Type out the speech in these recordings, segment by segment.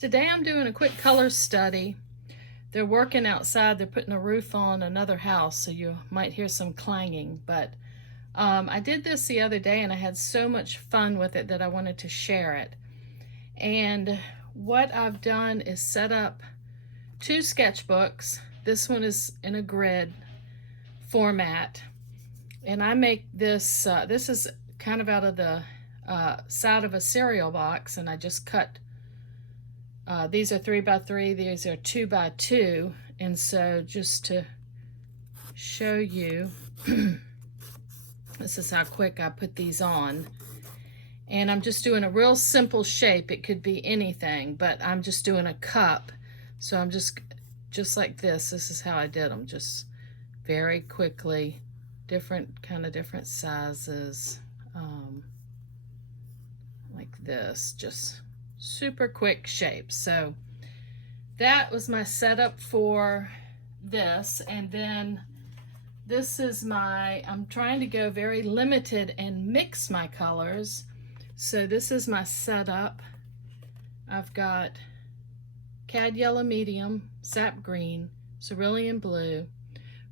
Today I'm doing a quick color study. They're working outside. They're putting a roof on another house, so you might hear some clanging. But I did this the other day and I had so much fun with it that I wanted to share it. And what I've done is set up two sketchbooks. This one is in a grid format. And I make this, this is kind of out of the side of a cereal box, and I just cut these are 3x3, these are 2x2, and so just to show you, this is how quick I put these on. And I'm just doing a real simple shape. It could be anything, but I'm just doing a cup. So I'm just like this. This is how I did them, just very quickly, different sizes, like this, just super quick shapes. So that was my setup for this. And then this is I'm trying to go very limited and mix my colors. So this is my setup. I've got Cad Yellow Medium, Sap Green, Cerulean Blue,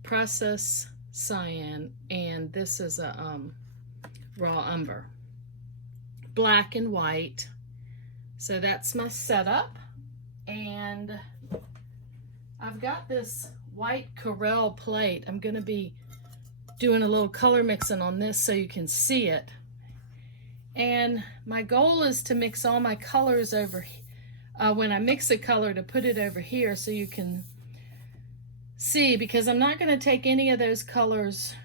Process Cyan, and this is a Raw Umber. Black and white. So that's my setup, and I've got this white Corelle plate. I'm going to be doing a little color mixing on this so you can see it. And my goal is to mix all my colors over when I mix a color, to put it over here so you can see, because I'm not going to take any of those colors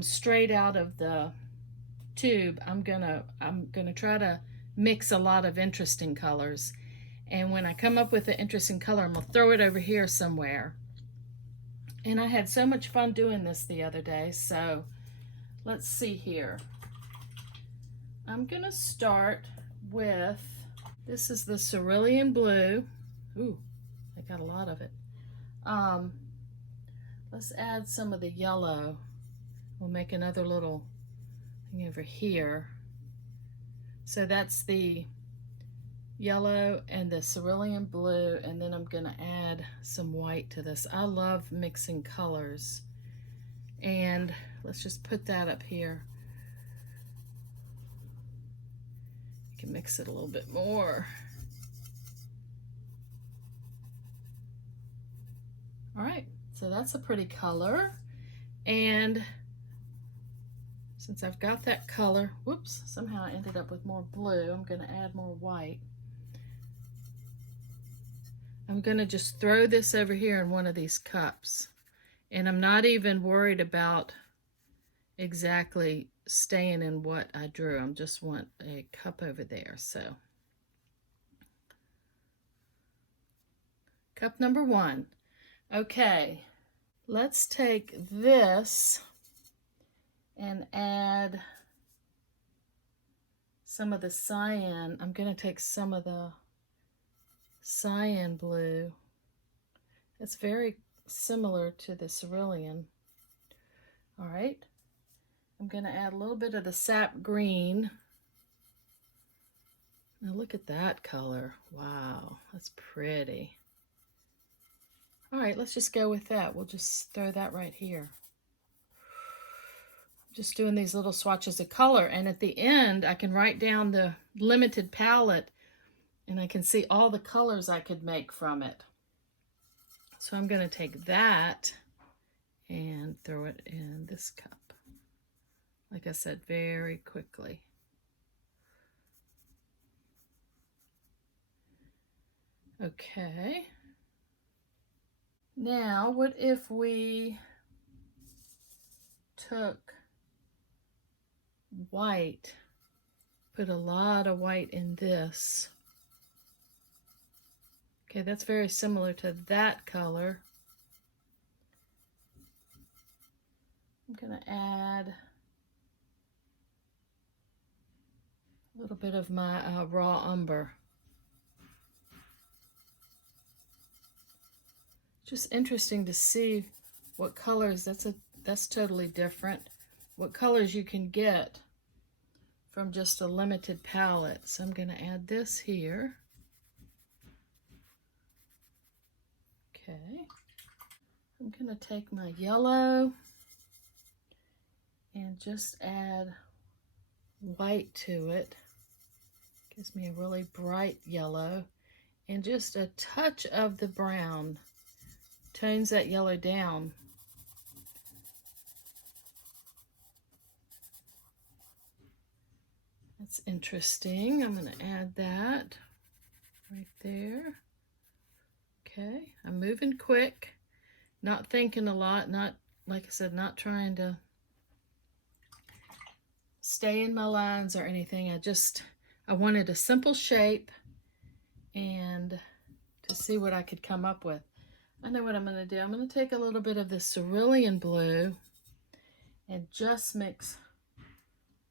straight out of the tube. I'm gonna try to mix a lot of interesting colors, and when I come up with an interesting color, I'm gonna throw it over here somewhere. And I had so much fun doing this the other day. So let's see here. I'm gonna start with, this is the Cerulean Blue. Ooh, I got a lot of it. Let's add some of the yellow. We'll make another little thing over here. So that's the yellow and the Cerulean Blue, and then I'm going to add some white to this. I love mixing colors. And let's just put that up here. You can mix it a little bit more. All right, so that's a pretty color. And since I've got that color, whoops, somehow I ended up with more blue. I'm going to add more white. I'm going to just throw this over here in one of these cups. And I'm not even worried about exactly staying in what I drew. I just want a cup over there. So cup number one. Okay, let's take this and add some of the cyan. I'm going to take some of the cyan blue. It's very similar to the cerulean. All right, I'm going to add a little bit of the sap green. Now look at that color. Wow, that's pretty. All right, let's just go with that. We'll just throw that right here. Just doing these little swatches of color, and at the end I can write down the limited palette and I can see all the colors I could make from it. So I'm going to take that and throw it in this cup, like I said, very quickly. Okay, now what if we took white, put a lot of white in this. Okay, that's very similar to that color. I'm going to add a little bit of my raw umber. Just interesting to see what colors, that's totally different, what colors you can get from just a limited palette. So I'm going to add this here. I'm going to take my yellow and just add white to it. Gives me a really bright yellow. And just a touch of the brown tones that yellow down. That's interesting. I'm going to add that right there. Okay, I'm moving quick, not thinking a lot, not, like I said, not trying to stay in my lines or anything. I wanted a simple shape and to see what I could come up with. I know what I'm going to do. I'm going to take a little bit of the cerulean blue and just mix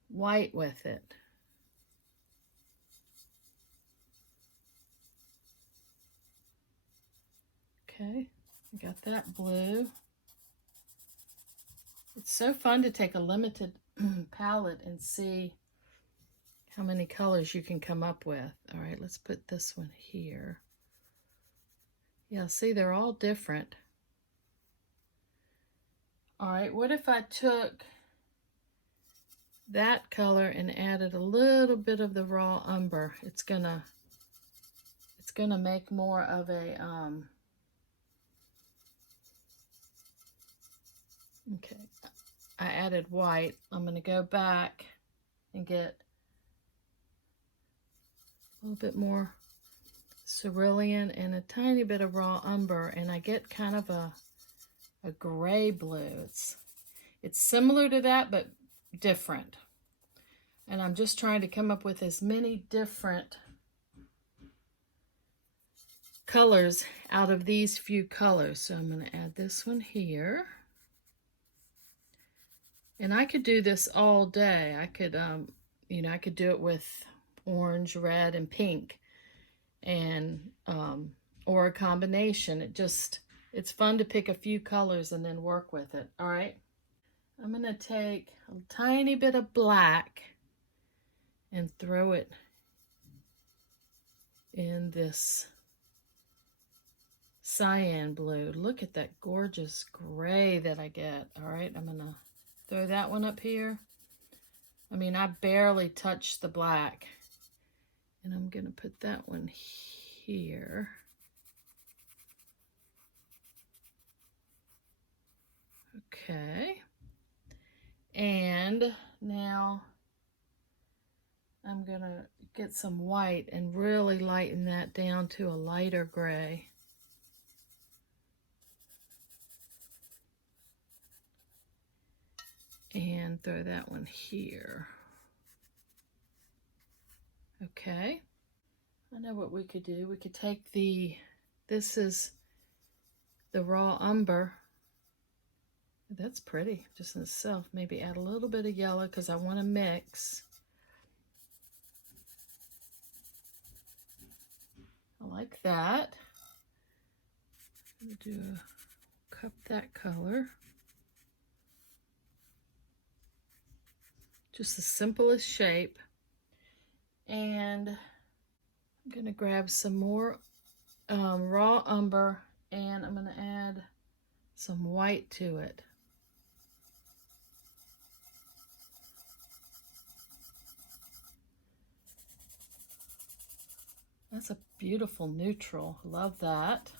white with it. Okay, I got that blue. It's so fun to take a limited palette and see how many colors you can come up with. All right, let's put this one here. Yeah, see, they're all different. All right, what if I took that color and added a little bit of the raw umber? It's gonna make more of a okay, I added white. I'm gonna go back and get a little bit more cerulean and a tiny bit of raw umber, and I get kind of a gray blue. It's similar to that, but different. And I'm just trying to come up with as many different colors out of these few colors. So I'm going to add this one here. And I could do this all day. I could, I could do it with orange, red, and pink, and or a combination. It's fun to pick a few colors and then work with it. All right. I'm going to take a tiny bit of black and throw it in this cyan blue. Look at that gorgeous gray that I get. All right, I'm going to throw that one up here. I mean, I barely touched the black. And I'm going to put that one here. Okay. And now I'm going to get some white and really lighten that down to a lighter gray. And throw that one here. Okay. I know what we could do. We could take this is the raw umber. That's pretty just in itself. Maybe add a little bit of yellow because I want to mix. I like that. I'm going to cup that color. Just the simplest shape. And I'm going to grab some more raw umber, and I'm going to add some white to it. That's a beautiful neutral. Love that.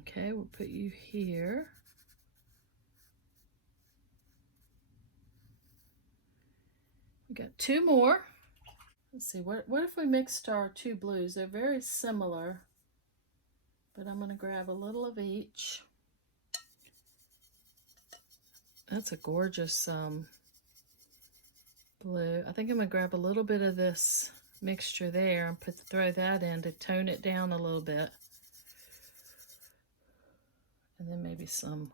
Okay, we'll put you here. We got two more. Let's see, what if we mixed our two blues? They're very similar, but I'm going to grab a little of each. That's a gorgeous blue. I think I'm going to grab a little bit of this mixture there and throw that in to tone it down a little bit. And then maybe some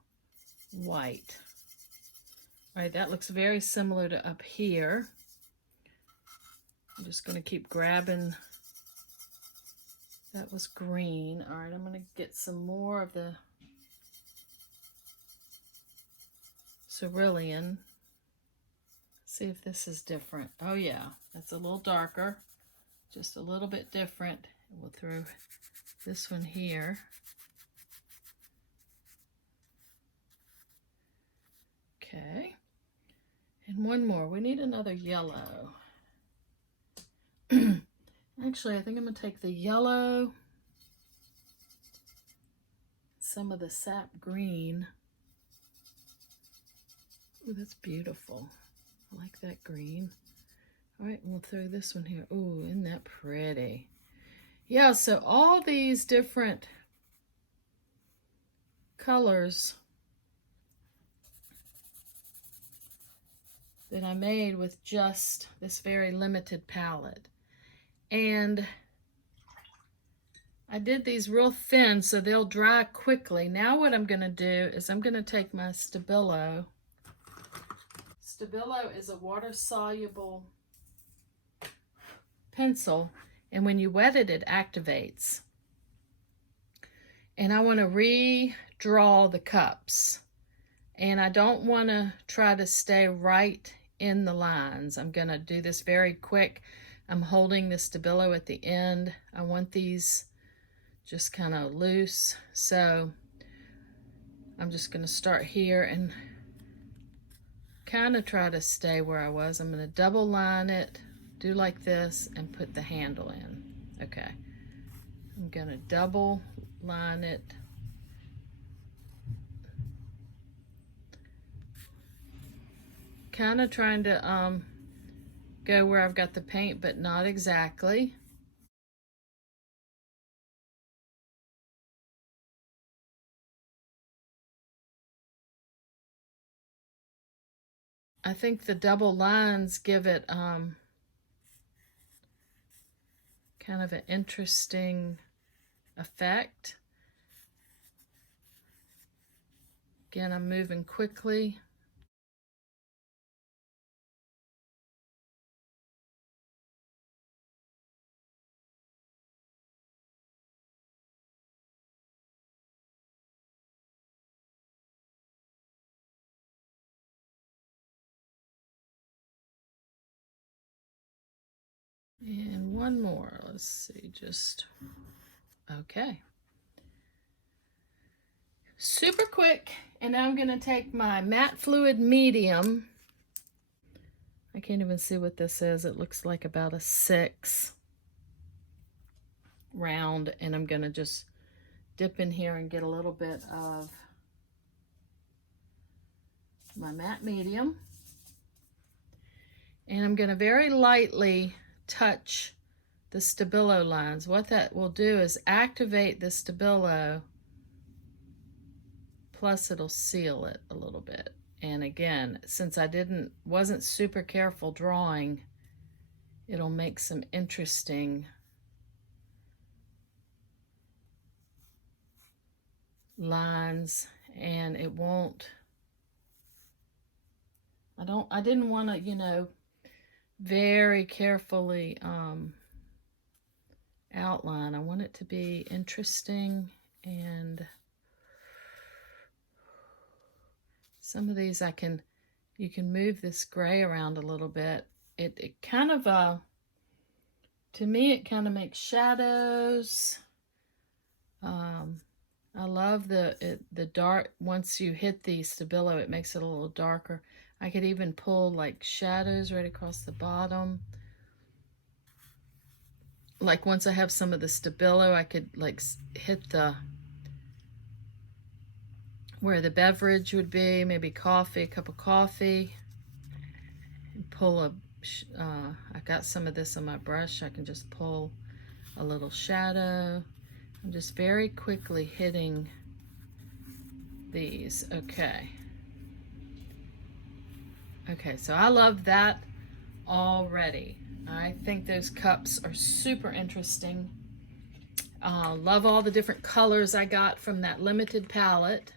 white. All right, that looks very similar to up here. I'm just going to keep grabbing. That was green. All right, I'm going to get some more of the cerulean. See if this is different. Oh yeah, that's a little darker, just a little bit different. And we'll throw this one here. Okay. And one more. We need another yellow. Actually, I think I'm going to take the yellow, some of the sap green. Oh, that's beautiful. I like that green. All right, we'll throw this one here. Oh, isn't that pretty? Yeah, so all these different colors that I made with just this very limited palette. And I did these real thin so they'll dry quickly. Now what I'm going to do is I'm going to take my Stabilo. Stabilo is a water-soluble pencil, and when you wet it, it activates. And I want to redraw the cups. And I don't want to try to stay right in the lines. I'm going to do this very quick. I'm holding the Stabilo at the end. I want these just kind of loose. So I'm just going to start here and kind of try to stay where I was. I'm going to double line it, do like this, and put the handle in. Okay. I'm going to double line it. Kind of trying to go where I've got the paint, but not exactly. I think the double lines give it kind of an interesting effect. Again, I'm moving quickly. And one more, let's see, just, okay. Super quick, and now I'm gonna take my matte fluid medium. I can't even see what this is. It looks like about a 6 round, and I'm gonna just dip in here and get a little bit of my matte medium. And I'm gonna very lightly touch the Stabilo lines. What that will do is activate the Stabilo, plus it'll seal it a little bit. And again, since I wasn't super careful drawing, it'll make some interesting lines, and it won't, I didn't want to, you know, very carefully outline. I want it to be interesting, and some of these you can move this gray around a little bit. It kind of, to me, it kind of makes shadows. I love the dark, once you hit the Stabilo, it makes it a little darker. I could even pull like shadows right across the bottom. Like once I have some of the Stabilo, I could like hit where the beverage would be, maybe coffee, a cup of coffee, and pull I got some of this on my brush. I can just pull a little shadow. I'm just very quickly hitting these. Okay. Okay, so I love that already. I think those cups are super interesting. Love all the different colors I got from that limited palette.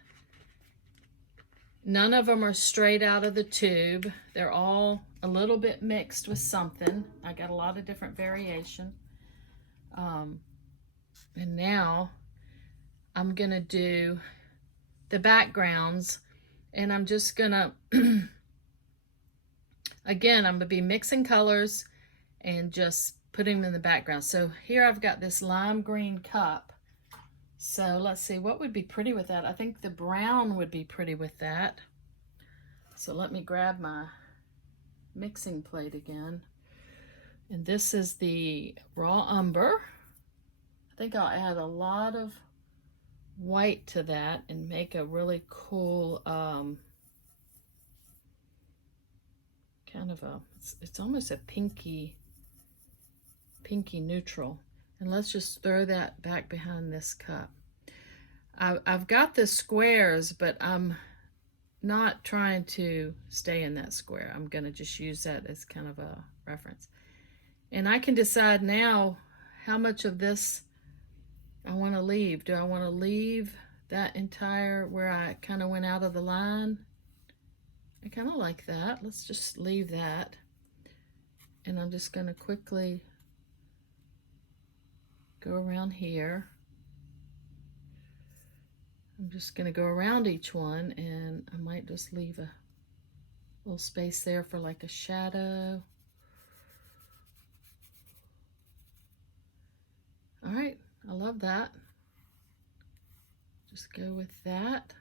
None of them are straight out of the tube. They're all a little bit mixed with something. I got a lot of different variation. And now I'm gonna do the backgrounds, and I'm just gonna, again, I'm gonna be mixing colors and just putting them in the background. So here I've got this lime green cup. So let's see, what would be pretty with that? I think the brown would be pretty with that. So let me grab my mixing plate again. And this is the raw umber. I think I'll add a lot of white to that and make a really cool kind of a, it's almost a pinky neutral. And let's just throw that back behind this cup. I've got the squares, but I'm not trying to stay in that square. I'm going to just use that as kind of a reference. And I can decide now how much of this I want to leave. Do I want to leave that entire where I kind of went out of the line? I kind of like that. Let's just leave that. And I'm just going to quickly go around here. I'm just going to go around each one, and I might just leave a little space there for like a shadow. All right, I love that. Just go with that.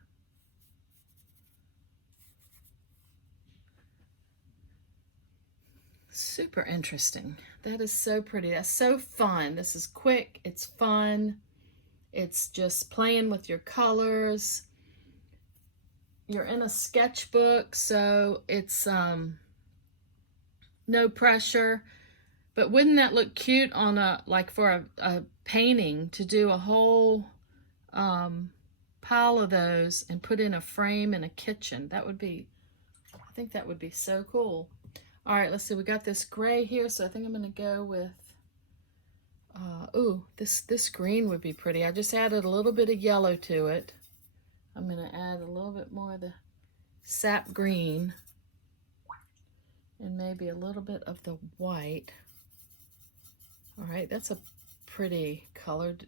Super interesting. That is so pretty. That's so fun. This is quick. It's fun. It's just playing with your colors. You're in a sketchbook, so it's no pressure. But wouldn't that look cute on a, like for a painting, to do a whole pile of those and put in a frame in a kitchen? That would be, I think that would be so cool. All right, let's see. We got this gray here, so I think I'm going to go with, ooh, this green would be pretty. I just added a little bit of yellow to it. I'm going to add a little bit more of the sap green and maybe a little bit of the white. All right, that's a pretty colored.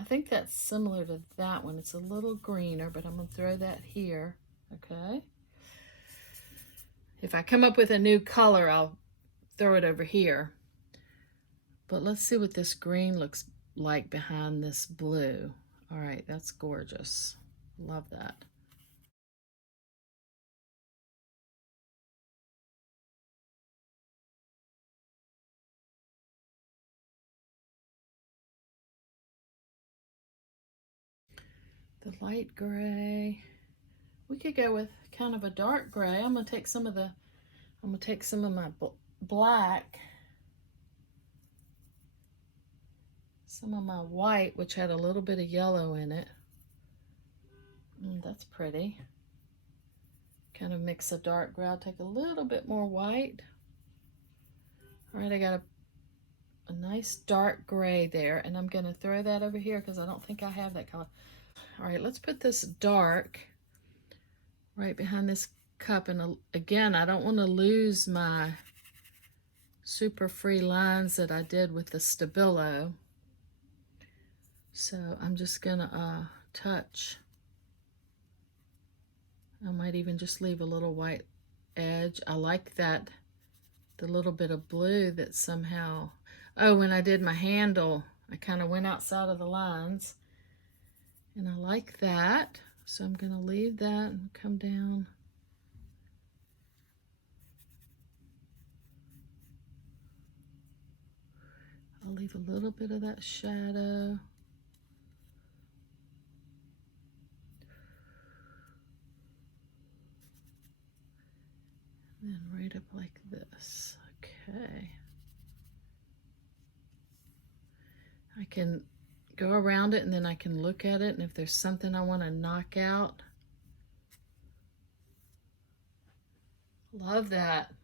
I think that's similar to that one. It's a little greener, but I'm going to throw that here, okay? If I come up with a new color, I'll throw it over here. But let's see what this green looks like behind this blue. All right, that's gorgeous. Love that. The light gray. We could go with kind of a dark gray. I'm gonna take some of my black, some of my white, which had a little bit of yellow in it. That's pretty. Kind of mix a dark gray. I'll take a little bit more white. All right, I got a nice dark gray there, and I'm gonna throw that over here because I don't think I have that color. All right, let's put this dark right behind this cup. And again, I don't want to lose my super free lines that I did with the Stabilo. So I'm just gonna touch. I might even just leave a little white edge. I like that, the little bit of blue that somehow, oh, when I did my handle, I kind of went outside of the lines. And I like that. So I'm gonna leave that and come down. I'll leave a little bit of that shadow. And then right up like this. Okay. I can go around it and then I can look at it, and if there's something I want to knock out. Love that.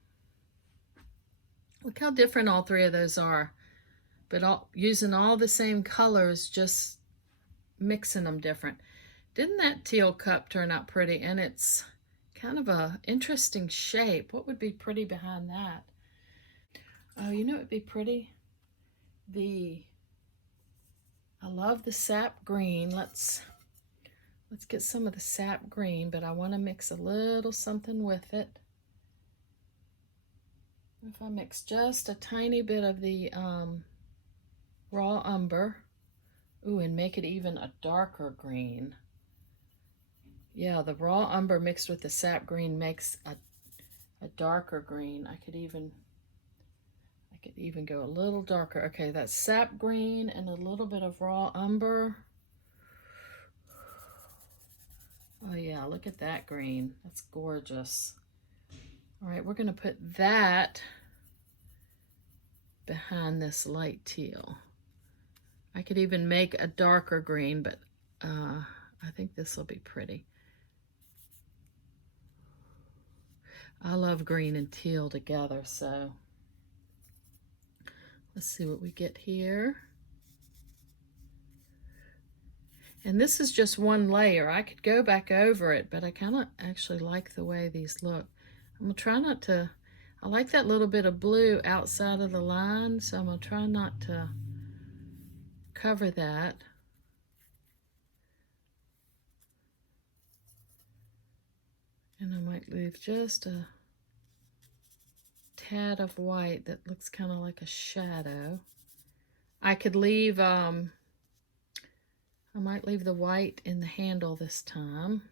Look how different all three of those are, but using all the same colors, just mixing them different. Didn't that teal cup turn out pretty? And it's kind of a interesting shape. What would be pretty behind that? Oh, you know what would be pretty? I love the sap green. Let's get some of the sap green, but I want to mix a little something with it. If I mix just a tiny bit of the raw umber, ooh, and make it even a darker green. Yeah, the raw umber mixed with the sap green makes a darker green. I could even go a little darker. Okay, that's sap green and a little bit of raw umber. Oh yeah, look at that green. That's gorgeous. All right, we're gonna put that behind this light teal. I could even make a darker green, but I think this will be pretty. I love green and teal together, so let's see what we get here. And this is just one layer. I could go back over it, but I kind of actually like the way these look. I'm gonna try not to, I like that little bit of blue outside of the line, so I'm gonna try not to cover that. And I might leave just a tad of white that looks kind of like a shadow. I could leave, I might leave the white in the handle this time.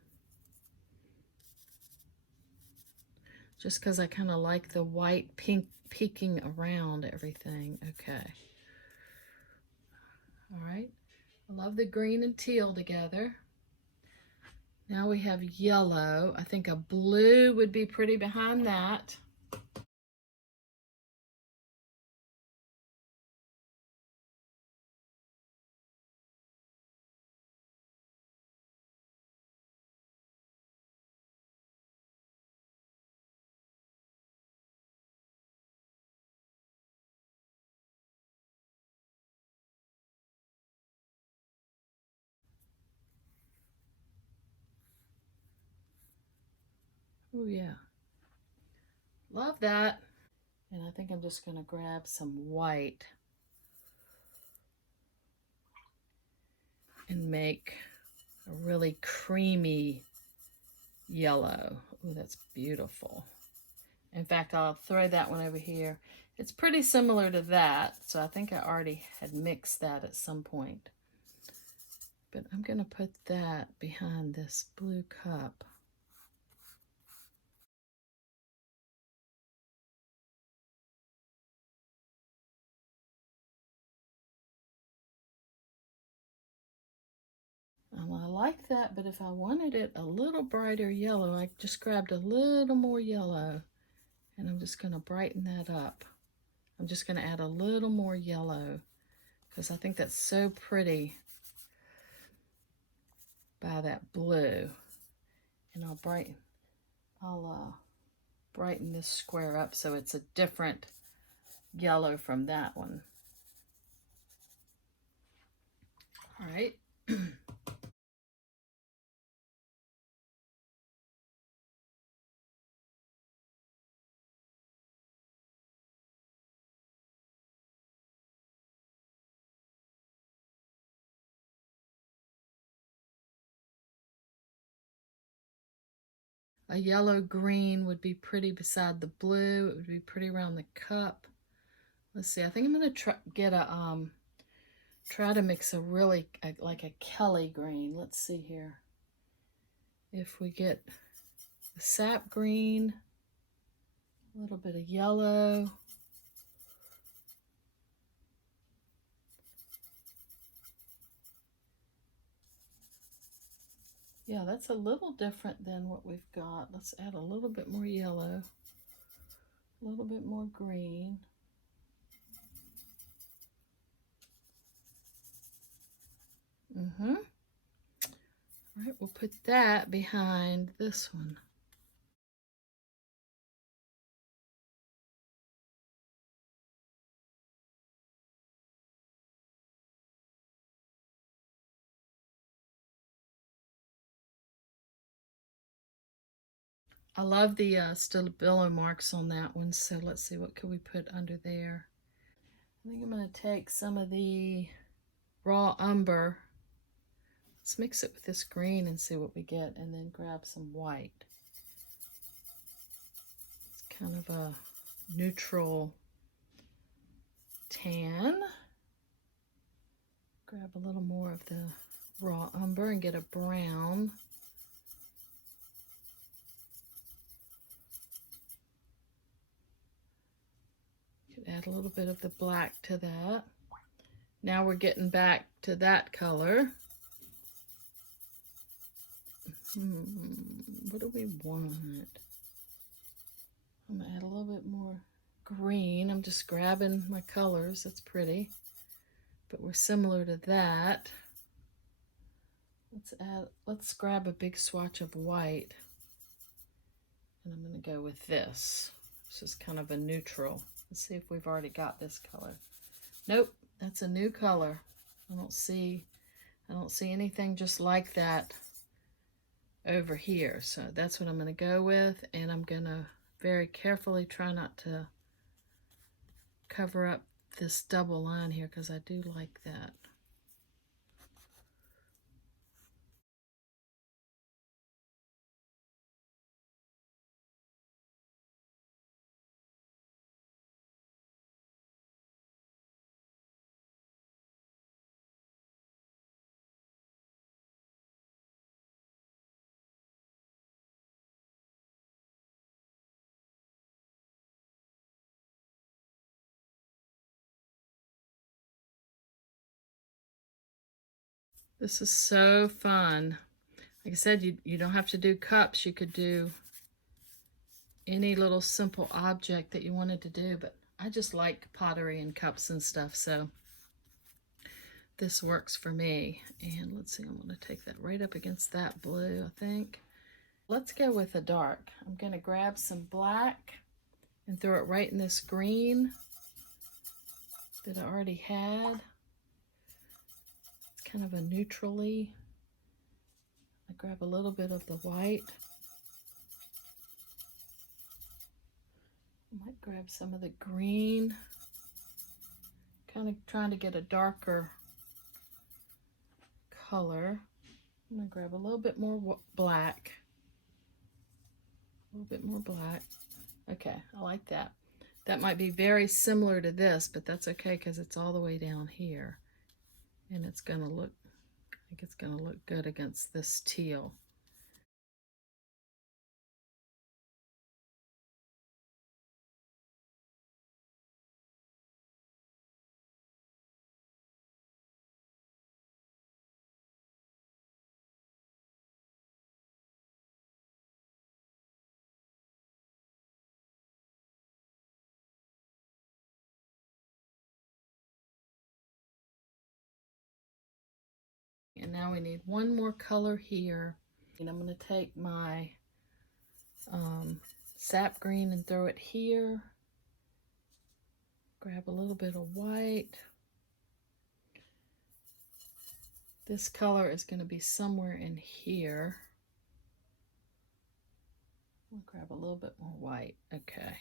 Just because I kind of like the white pink peeking around everything. Okay. All right. I love the green and teal together. Now we have yellow. I think a blue would be pretty behind that. Oh yeah. Love that. And I think I'm just going to grab some white and make a really creamy yellow. Oh, that's beautiful. In fact, I'll throw that one over here. It's pretty similar to that, so I think I already had mixed that at some point. But I'm going to put that behind this blue cup. I like that, but if I wanted it a little brighter yellow, I just grabbed a little more yellow, and I'm just going to brighten that up. I'm just going to add a little more yellow because I think that's so pretty by that blue. And I'll brighten this square up so it's a different yellow from that one. All right. A yellow green would be pretty beside the blue. It would be pretty around the cup. Let's see. I think I'm gonna try to mix like a Kelly green. Let's see here. If we get the sap green, a little bit of yellow. Yeah, that's a little different than what we've got. Let's add a little bit more yellow, a little bit more green. All right, we'll put that behind this one. I love the Stabilo marks on that one, so let's see, what can we put under there? I think I'm going to take some of the raw umber. Let's mix it with this green and see what we get, and then grab some white. It's kind of a neutral tan. Grab a little more of the raw umber and get a brown. Could add a little bit of the black to that. Now we're getting back to that color. What do we want? I'm gonna add a little bit more green. I'm just grabbing my colors. That's pretty. But we're similar to that. Let's grab a big swatch of white. And I'm gonna go with this. This is kind of a neutral. Let's see if we've already got this color. Nope, that's a new color. I don't see anything just like that over here. So that's what I'm gonna go with, and I'm gonna very carefully try not to cover up this double line here because I do like that. This is so fun. Like I said, you don't have to do cups. You could do any little simple object that you wanted to do, but I just like pottery and cups and stuff, so this works for me. And let's see, I'm going to take that right up against that blue, I think. Let's go with a dark. I'm going to grab some black and throw it right in this green that I already had. It's kind of a neutrally. I grab a little bit of the white. I might grab some of the green. Kind of trying to get a darker color. I'm going to grab a little bit more black. A little bit more black. Okay, I like that. That might be very similar to this, but that's okay because it's all the way down here. And it's going to look, I think it's going to look good against this teal. And now we need one more color here. And I'm going to take my sap green and throw it here. Grab a little bit of white. This color is going to be somewhere in here. I'll grab a little bit more white. Okay.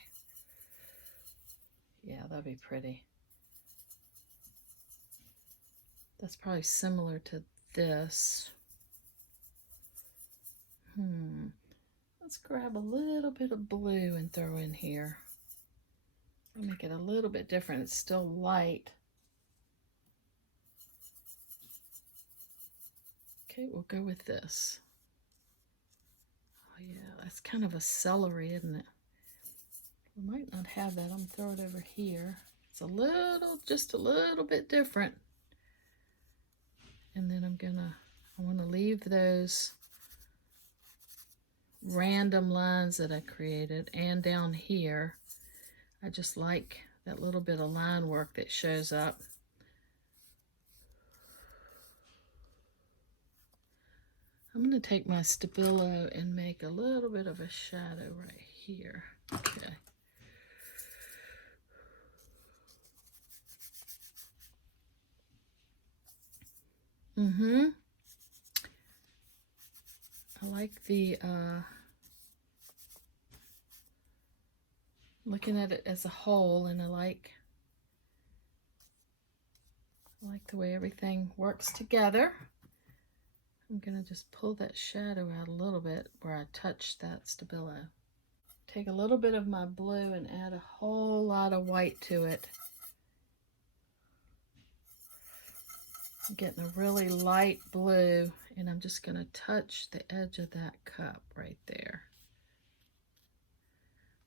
Yeah, that'd be pretty. That's probably similar to this. Let's grab a little bit of blue and throw in here. I'll make it a little bit different. It's still light. Okay, we'll go with this. Oh yeah, that's kind of a celery, isn't it? We might not have that. I'm gonna throw it over here. It's a little, just a little bit different. And then I want to leave those random lines that I created, and down here I just like that little bit of line work that shows up. I'm going to take my Stabilo and make a little bit of a shadow right here. Okay. I like the looking at it as a whole, and I like the way everything works together. I'm gonna just pull that shadow out a little bit where I touched that Stabilo. take a little bit of my blue and add a whole lot of white to it. I'm getting a really light blue, and I'm just going to touch the edge of that cup right there,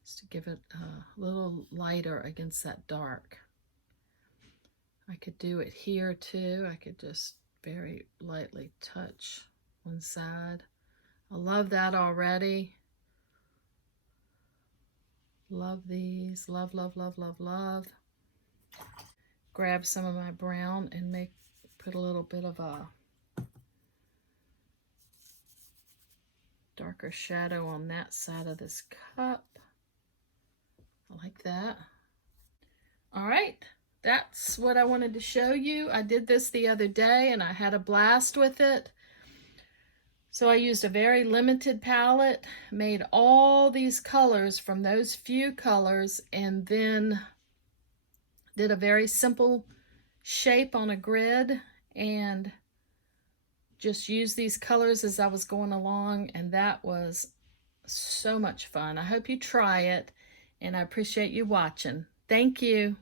just to give it a little lighter against that dark. I could do it here too. I could just very lightly touch one side. I love that already. Love these. Love, love, love, love, love. Grab some of my brown and put a little bit of a darker shadow on that side of this cup. I like that. All right, that's what I wanted to show you. I did this the other day and I had a blast with it. So I used a very limited palette, made all these colors from those few colors, and then did a very simple shape on a grid and just used these colors as I was going along, and that was so much fun. I hope you try it, and I appreciate you watching. Thank you.